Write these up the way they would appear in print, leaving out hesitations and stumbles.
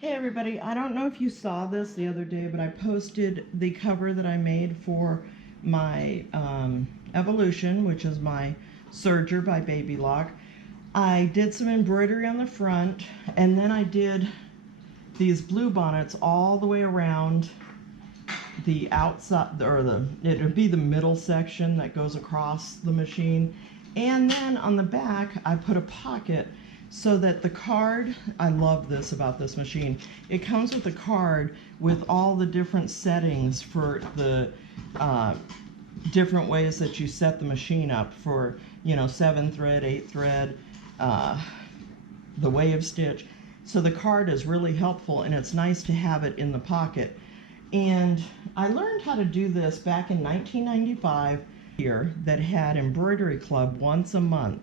Hey everybody, I don't know if you saw this the other day, but I posted the cover that I made for my Evolution, which is my Serger by Baby Lock. I did some embroidery on the front, and then I did these blue bonnets all the way around the outside, or it would be the middle section that goes across the machine. And then on the back, I put a pocket so that the card, I love this about this machine, it comes with a card with all the different settings for the different ways that you set the machine up for, 7 thread, 8 thread, the wave stitch. So the card is really helpful, and it's nice to have it in the pocket. And I learned how to do this back in 1995 here that had Embroidery Club once a month.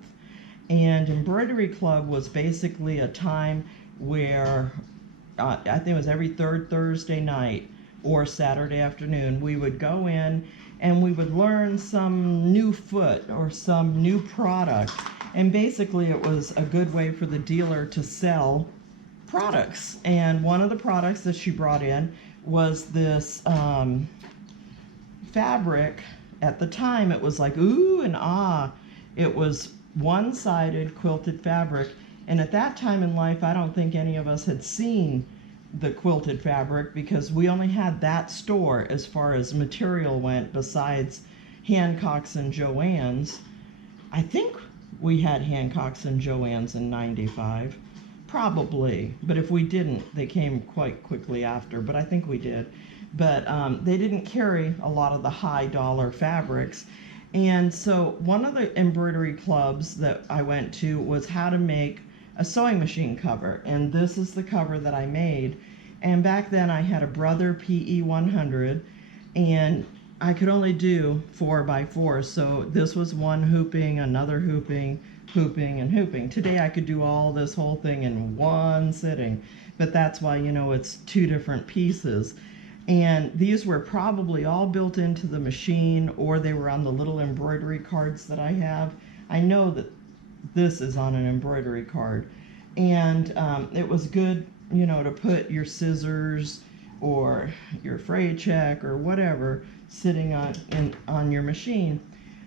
And Embroidery Club was basically a time where I think it was every third Thursday night or Saturday afternoon, we would go in and we would learn some new foot or some new product. And basically it was a good way for the dealer to sell products. And one of the products that she brought in was this fabric. At the time it was like ooh and ah. It was one-sided quilted fabric, and at that time in life I don't think any of us had seen the quilted fabric because we only had that store as far as material went, besides Hancock's and Joann's. I think we had Hancock's and Joann's in 95, probably, but if we didn't, they came quite quickly after, but I think we did. But they didn't carry a lot of the high dollar fabrics. And so one of the embroidery clubs that I went to was how to make a sewing machine cover. And this is the cover that I made. And back then I had a Brother PE 100, and I could only do 4x4. So this was one hooping, another hooping, hooping, and hooping. Today I could do all this whole thing in one sitting. But that's why, it's two different pieces. And these were probably all built into the machine, or they were on the little embroidery cards that I have. I know that this is on an embroidery card. And it was good, to put your scissors or your fray check or whatever sitting on your machine.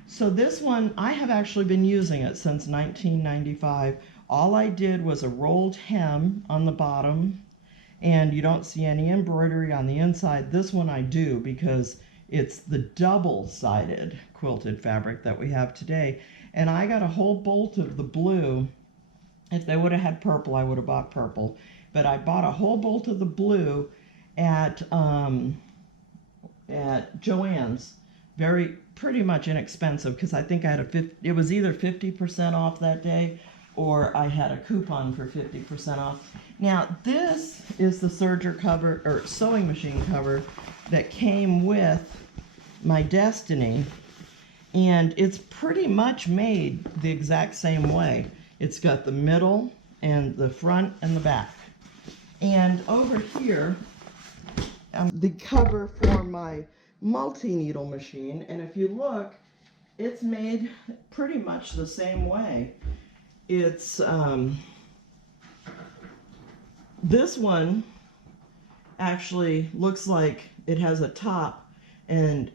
So this one, I have actually been using it since 1995. All I did was a rolled hem on the bottom, and you don't see any embroidery on the inside. This one I do because it's the double-sided quilted fabric that we have today. And I got a whole bolt of the blue. If they would have had purple, I would have bought purple. But I bought a whole bolt of the blue at Joann's. Pretty much inexpensive, because I think I had it was either 50% off that day, or I had a coupon for 50% off. Now this is the Serger cover, or sewing machine cover, that came with my Destiny, and it's pretty much made the exact same way. It's got the middle and the front and the back. And over here, the cover for my multi-needle machine, and if you look, it's made pretty much the same way. It's this one actually looks like it has a top, and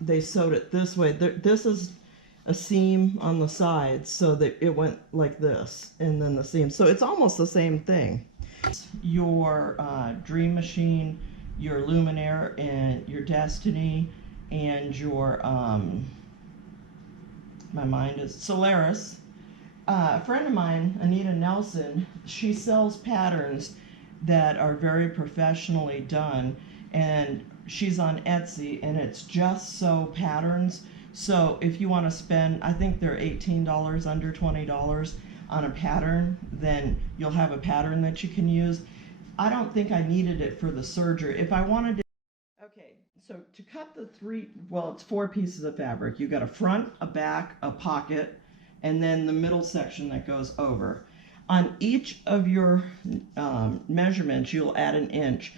they sewed it this way. This is a seam on the sides, so that it went like this, and then the seam. So it's almost the same thing. Your Dream Machine, your Luminaire, and your Destiny, and your my mind is Solaris. A friend of mine, Anita Nelson, she sells patterns that are very professionally done, and she's on Etsy, and it's Just Sew patterns. So if you want to spend, I think they're $18, under $20 on a pattern, then you'll have a pattern that you can use. I don't think I needed it for the Serger. If I wanted to, okay, so to cut the it's 4 pieces of fabric. You got a front, a back, a pocket, and then the middle section that goes over. On each of your measurements, you'll add an inch.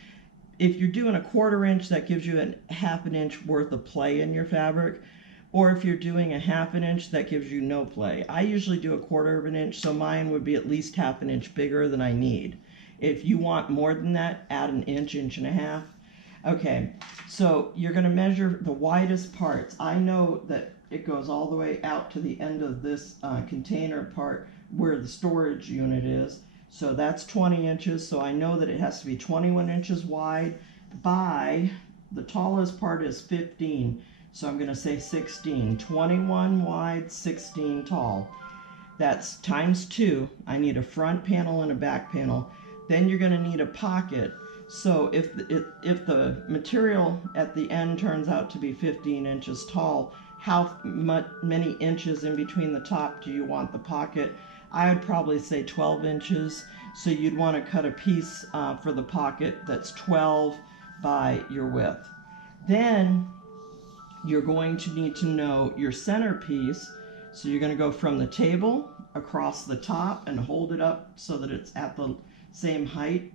If you're doing a 1/4 inch, that gives you a 1/2 inch worth of play in your fabric. Or if you're doing a 1/2 inch, that gives you no play. I usually do a 1/4 inch, so mine would be at least 1/2 inch bigger than I need. If you want more than that, add an inch, inch and a half. Okay, so you're going to measure the widest parts. I know that it goes all the way out to the end of this container part where the storage unit is. So that's 20 inches. So I know that it has to be 21 inches wide by, the tallest part is 15. So I'm going to say 16. 21 wide, 16 tall. That's times 2. I need a front panel and a back panel. Then you're going to need a pocket. So if the material at the end turns out to be 15 inches tall, how many inches in between the top do you want the pocket? I would probably say 12 inches. So you'd want to cut a piece for the pocket that's 12 by your width. Then you're going to need to know your centerpiece. So you're going to go from the table across the top and hold it up so that it's at the same height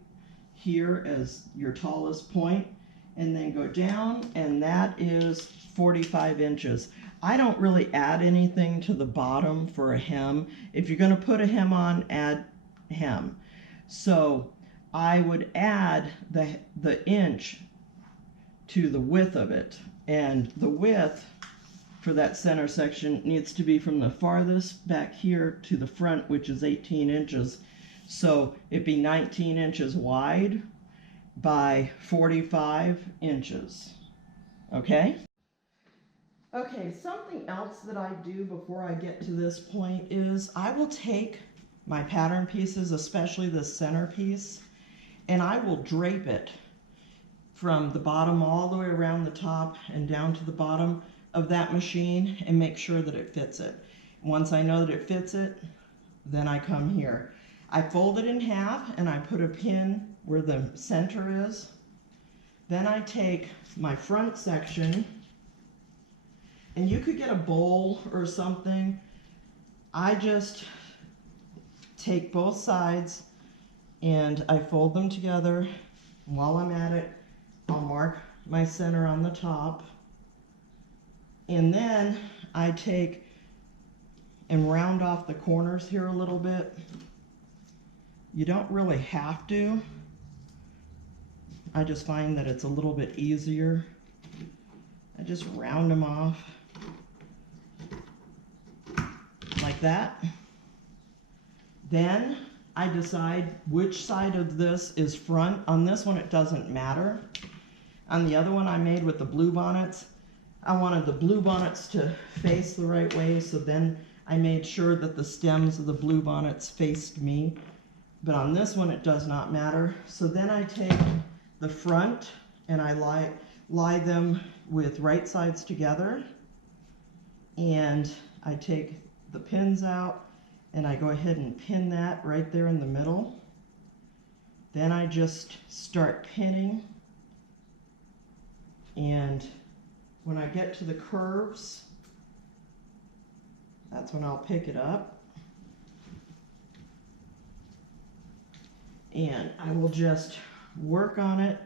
here as your tallest point, and then go down, and that is 45 inches. I don't really add anything to the bottom for a hem. If you're going to put a hem on, add hem. So I would add the inch to the width of it, and the width for that center section needs to be from the farthest back here to the front, which is 18 inches. So it'd be 19 inches wide by 45 inches. Okay? Okay, something else that I do before I get to this point is I will take my pattern pieces, especially the center piece, and I will drape it from the bottom all the way around the top and down to the bottom of that machine and make sure that it fits it. Once I know that it fits it, then I come here. I fold it in half and I put a pin where the center is. Then I take my front section, and you could get a bowl or something. I just take both sides and I fold them together. While I'm at it, I'll mark my center on the top. And then I take and round off the corners here a little bit. You don't really have to. I just find that it's a little bit easier. I just round them off like that. Then I decide which side of this is front. On this one it doesn't matter. On the other one I made with the blue bonnets, I wanted the blue bonnets to face the right way, so then I made sure that the stems of the blue bonnets faced me. But on this one it does not matter. So then I take the front and I lie them with right sides together, and I take the pins out and I go ahead and pin that right there in the middle. Then I just start pinning, and when I get to the curves, that's when I'll pick it up. And I will just work on it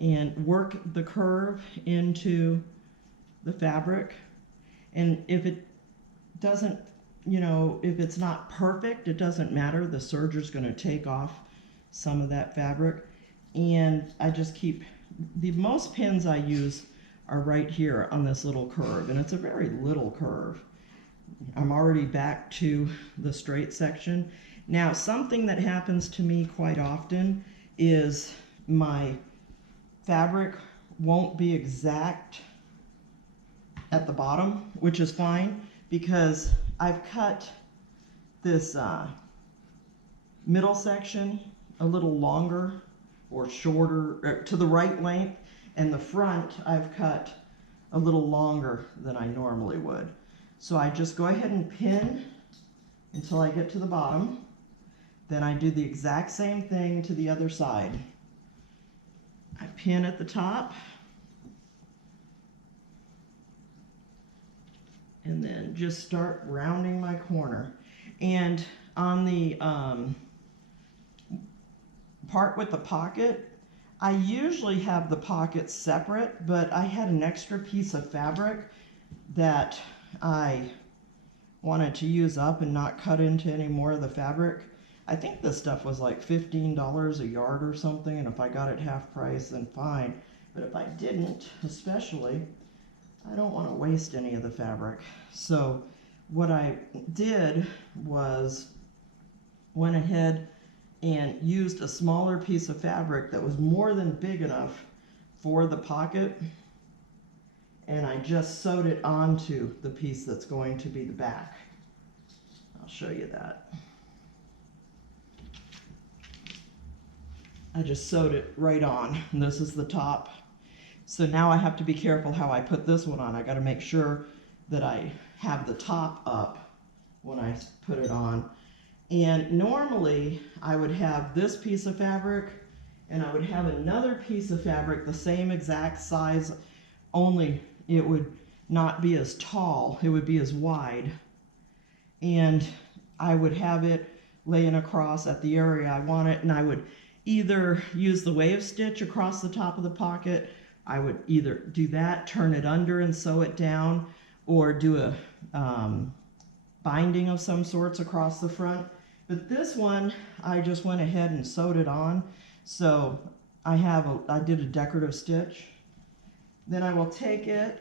and work the curve into the fabric. And if it doesn't, if it's not perfect, it doesn't matter. The serger's going to take off some of that fabric. And I just keep, the most pins I use are right here on this little curve, and it's a very little curve. I'm already back to the straight section. Now, something that happens to me quite often is my fabric won't be exact at the bottom, which is fine because I've cut this middle section a little longer or shorter, or to the right length, and the front I've cut a little longer than I normally would. So I just go ahead and pin until I get to the bottom. Then I do the exact same thing to the other side. I pin at the top, and then just start rounding my corner. And on the part with the pocket, I usually have the pocket separate, but I had an extra piece of fabric that I wanted to use up and not cut into any more of the fabric. I think this stuff was like $15 a yard or something, and if I got it half price, then fine. But if I didn't, especially, I don't want to waste any of the fabric. So what I did was went ahead and used a smaller piece of fabric that was more than big enough for the pocket, and I just sewed it onto the piece that's going to be the back. I'll show you that. I just sewed it right on, and this is the top. So now I have to be careful how I put this one on. I got to make sure that I have the top up when I put it on. And normally I would have this piece of fabric and I would have another piece of fabric the same exact size, only it would not be as tall, it would be as wide. And I would have it laying across at the area I want it, and I would either use the wave stitch across the top of the pocket. I would either do that, turn it under and sew it down, or do a binding of some sorts across the front. But this one, I just went ahead and sewed it on. So I did a decorative stitch. Then I will take it,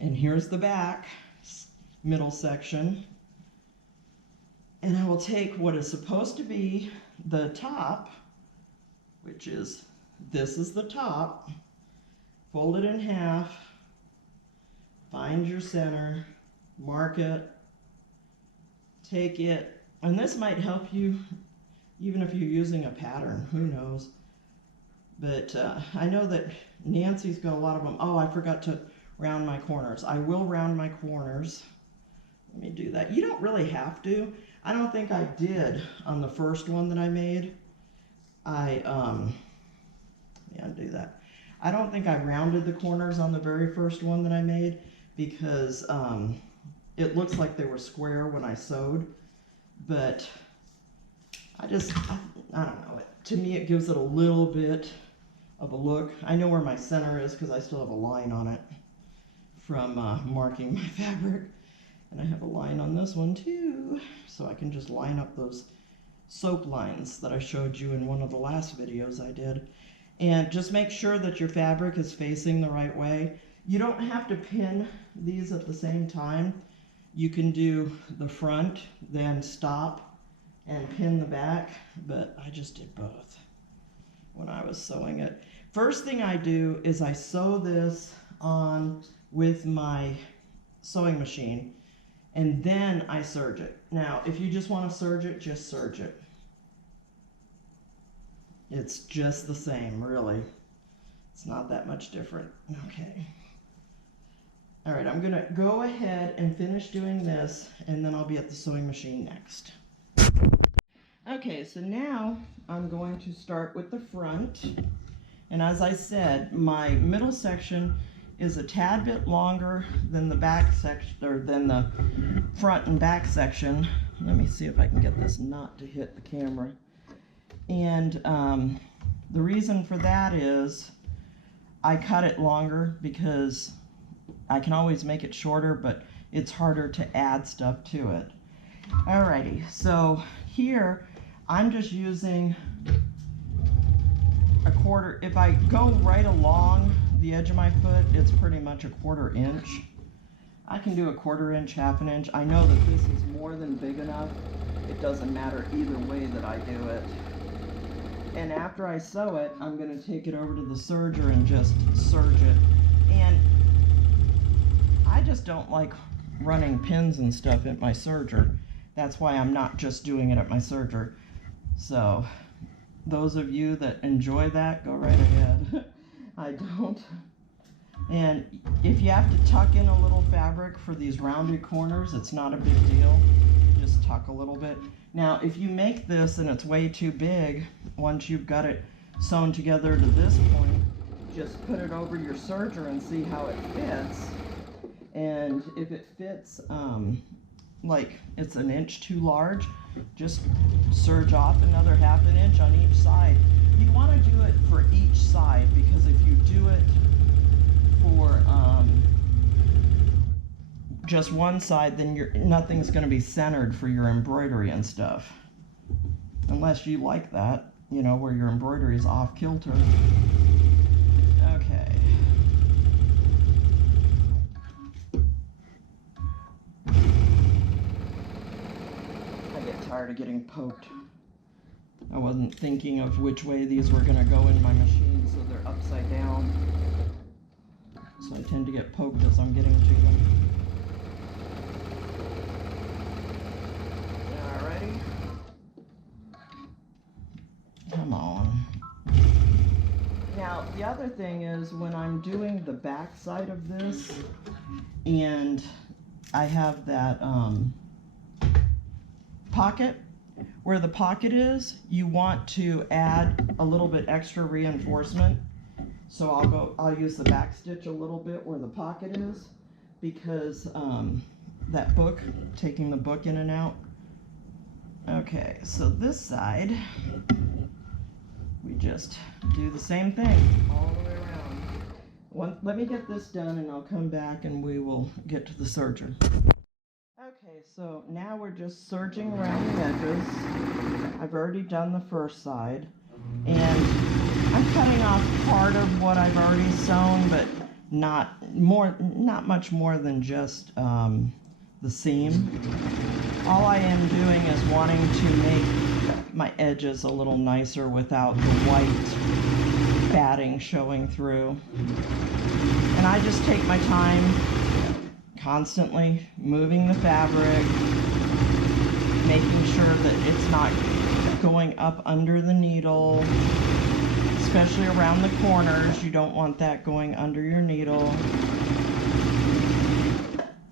and here's the back, middle section. And I will take what is supposed to be the top, which is, this is the top, fold it in half, find your center, mark it, take it, and this might help you even if you're using a pattern, who knows. But I know that Nancy's got a lot of them. Oh, I forgot to round my corners. I will round my corners. Let me do that. You don't really have to. I don't think I did on the first one that I made. Let me undo that. I don't think I rounded the corners on the very first one that I made because it looks like they were square when I sewed, but I don't know. To me, it gives it a little bit of a look. I know where my center is because I still have a line on it from marking my fabric. And I have a line on this one too, so I can just line up those soap lines that I showed you in one of the last videos I did. And just make sure that your fabric is facing the right way. You don't have to pin these at the same time. You can do the front, then stop and pin the back, but I just did both when I was sewing it. First thing I do is I sew this on with my sewing machine, and then I serge it. Now, if you just want to serge it, just serge it. It's just the same, really. It's not that much different. Okay. All right, I'm gonna go ahead and finish doing this, and then I'll be at the sewing machine next. Okay, so now I'm going to start with the front. And as I said, my middle section is a tad bit longer than the back section, or than the front and back section. Let me see if I can get this not to hit the camera. And the reason for that is I cut it longer because I can always make it shorter, but it's harder to add stuff to it. Alrighty, so here I'm just using a quarter. If I go right along the edge of my foot, it's pretty much a 1/4 inch. I can do a 1/4 inch, 1/2 inch. I know that this is more than big enough. It doesn't matter either way that I do it. And after I sew it, I'm going to take it over to the serger and just serge it. And I just don't like running pins and stuff at my serger. That's why I'm not just doing it at my serger. So those of you that enjoy that, go right ahead. I don't. And if you have to tuck in a little fabric for these rounded corners, it's not a big deal. Just tuck a little bit. Now, if you make this and it's way too big, once you've got it sewn together to this point, just put it over your serger and see how it fits. And if it fits like it's an inch too large, just serge off another 1/2 inch on each side. You want to do it for each side, because if you do it for just one side, then nothing's going to be centered for your embroidery and stuff. unless you like that, you know, where your embroidery is off kilter. Okay. I get tired of getting poked. I wasn't thinking of which way these were going to go in my machine, so they're upside down. So I tend to get poked as I'm getting to them. Alrighty. Come on. Now, the other thing is when I'm doing the back side of this, and I have that pocket, where the pocket is, you want to add a little bit extra reinforcement. So I'll use the back stitch a little bit where the pocket is, because that book, taking the book in and out. Okay, so this side, we just do the same thing all the way around. Let me get this done and I'll come back and we will get to the serger. Okay, so now we're just serging around the edges. I've already done the first side, and I'm cutting off part of what I've already sewn, but not much more than just the seam. All I am doing is wanting to make my edges a little nicer without the white batting showing through. And I just take my time, constantly moving the fabric, making sure that it's not going up under the needle, especially around the corners. You don't want that going under your needle.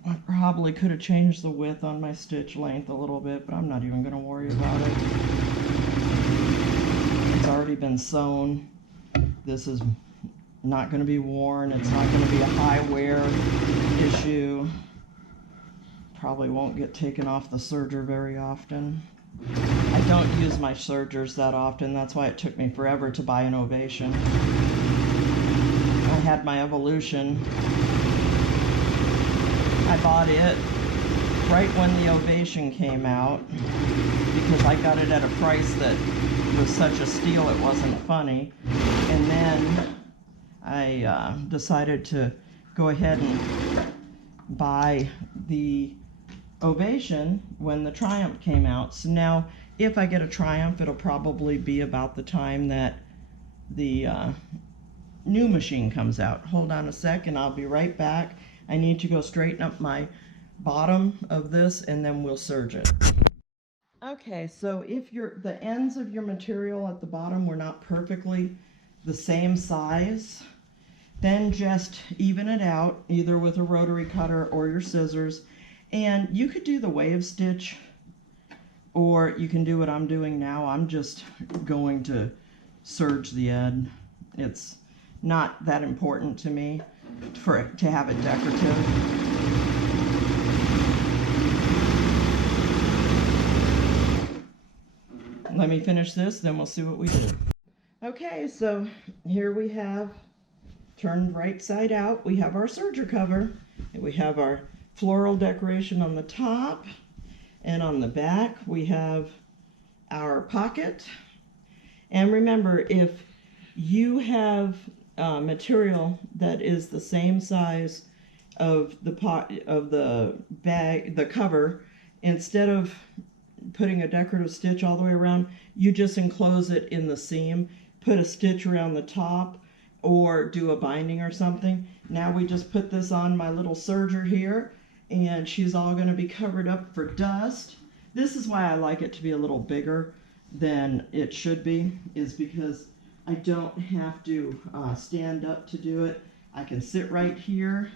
I probably could have changed the width on my stitch length a little bit, but I'm not even going to worry about it. It's already been sewn. This is not going to be worn. It's not going to be a high wear issue. Probably won't get taken off the serger very often. I don't use my sergers that often. That's why it took me forever to buy an Ovation. I had my Evolution. I bought it right when the Ovation came out because I got it at a price that was such a steal it wasn't funny. And then I decided to go ahead and buy the Ovation when the Triumph came out. So now if I get a Triumph, it'll probably be about the time that the new machine comes out. Hold on a sec and I'll be right back. I need to go straighten up my bottom of this and then we'll serge it. Okay, so if the ends of your material at the bottom were not perfectly the same size, then just even it out either with a rotary cutter or your scissors. And you could do the wave stitch, or you can do what I'm doing now. I'm just going to serge the end. It's not that important to me to have it decorative. Let me finish this, then we'll see what we do. Okay, so here we have, turned right side out, we have our serger cover, and we have our floral decoration on the top, and on the back we have our pocket. And remember, if you have material that is the same size of the bag, the cover, instead of putting a decorative stitch all the way around, you just enclose it in the seam, put a stitch around the top, or do a binding or something. Now we just put this on my little serger here, and she's all going to be covered up for dust. This is why I like it to be a little bigger than it should be, is because I don't have to stand up to do it. I can sit right here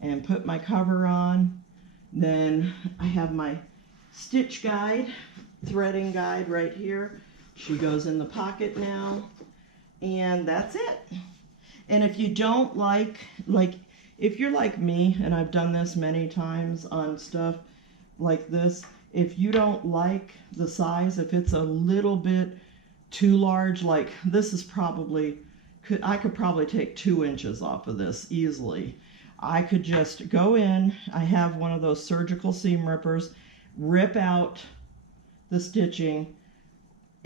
and put my cover on. Then I have my stitch guide, threading guide right here. She goes in the pocket now, and that's it. And if you don't like if you're like me, and I've done this many times on stuff like this, if you don't like the size, if it's a little bit too large, like this is probably, I could probably take 2 inches off of this easily. I could just go in, I have one of those surgical seam rippers, rip out the stitching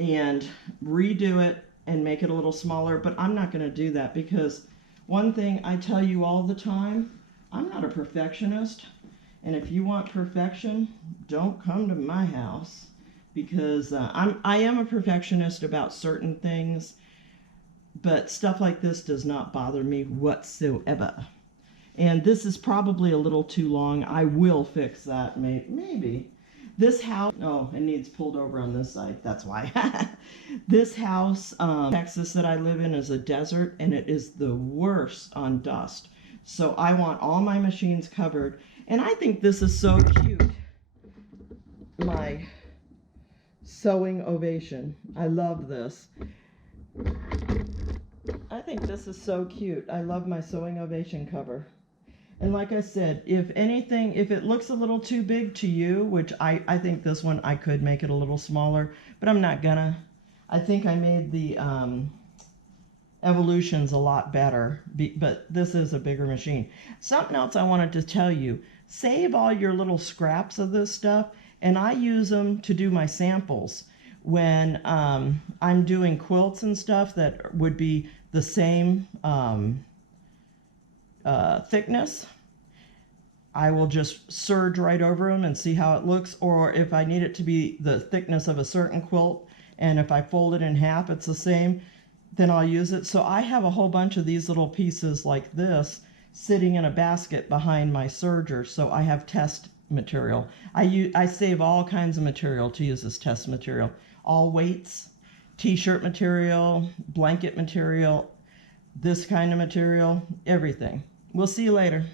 and redo it and make it a little smaller, but I'm not going to do that because one thing I tell you all the time, I'm not a perfectionist, and if you want perfection, don't come to my house, because I am a perfectionist about certain things, but stuff like this does not bother me whatsoever. And this is probably a little too long. I will fix that, maybe. This house, oh, it needs pulled over on this side. That's why. This house, Texas, that I live in is a desert, and it is the worst on dust. So I want all my machines covered. And I think this is so cute. My sewing ovation. I love this. I think this is so cute. I love my sewing ovation cover. And like I said, if anything, if it looks a little too big to you, which I think this one, I could make it a little smaller, but I'm not gonna. I think I made the Evolutions a lot better, but this is a bigger machine. Something else I wanted to tell you, save all your little scraps of this stuff, and I use them to do my samples. When I'm doing quilts and stuff that would be the same thickness, I will just serge right over them and see how it looks. Or if I need it to be the thickness of a certain quilt, and if I fold it in half, it's the same, then I'll use it. So I have a whole bunch of these little pieces like this sitting in a basket behind my serger. So I have test material. I save all kinds of material to use as test material. All weights, t-shirt material, blanket material, this kind of material, everything. We'll see you later.